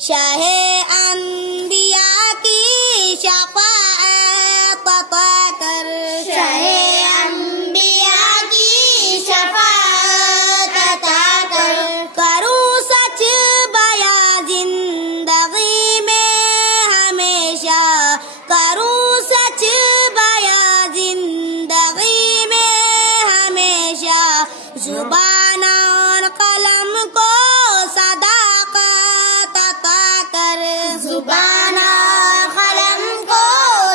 شاہ انبیاء کی شفاعت عطا کر، شاہ انبیاء کی شفاعت عطا کر، کروں سچ بیاں زندگی میں ہمیشہ، کروں سچ بیاں زندگی میں ہمیشہ، زبان اور قلم کو صداقت عطا کر، زبان اور قلم کو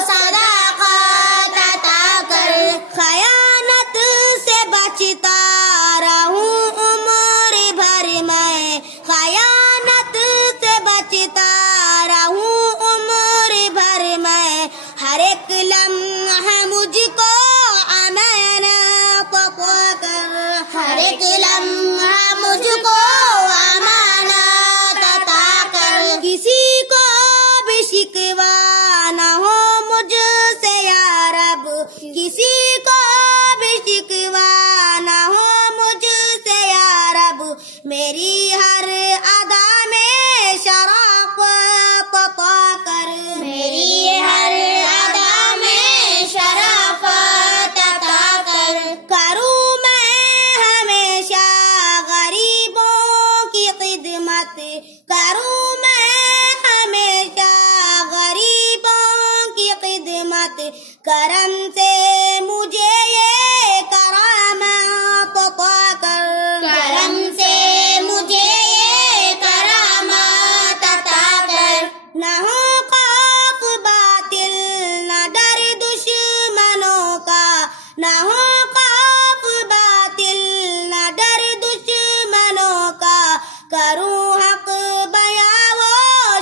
صداقت عطا کر، خیانت سے بچتا رہوں عمر بھر میں، خیانت سے بچتا رہوں عمر بھر میں، ہر ایک لمحہ مجھ کو امانت عطا کر، ہر ایک لمحہ مجھ کو امانت عطا کر، کسی کو بھی شکوہ نہ ہو مجھ سے یا رب، کسی کو بھی شکوہ نہ ہو مجھ سے یا رب، میری ہر ادا میں شرافت عطا کر، میری ہر ادا میں شرافت عطا کر، کروں میں ہمیشہ غریبوں کی خدمت، کروں میں ہمیشہ غریبوں کی خدمت، کرم سے مجھے یہ کرامات عطا کر، کرم سے مجھے یہ کرامات عطا کر، نہ ہو خوف باطل نہ ڈر دشمنوں کا، نہ ہو خوف باطل نہ ڈر دشمنوں کا، کروں حق بیاں وہ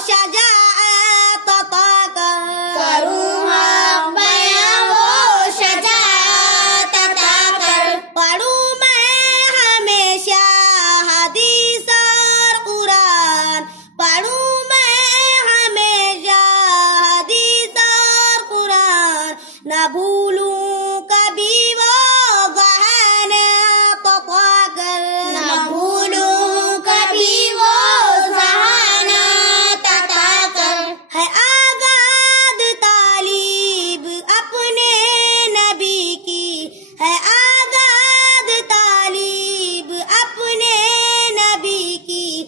شجاعت عطا کر، کروں حق بیاں وہ شجاعت عطا کر، پڑھوں میں ہمیشہ حدیث اور قرآن، پڑھوں میں ہمیشہ حدیث اور قرآن، نہ بھولوں کبھی وہ ذہانت عطا کر، نہ بھولوں کبھی وہ ذہانت عطا کر، ہے آزاد طالب اپنے نبی کی، ہے آزاد طالب اپنے نبی کی،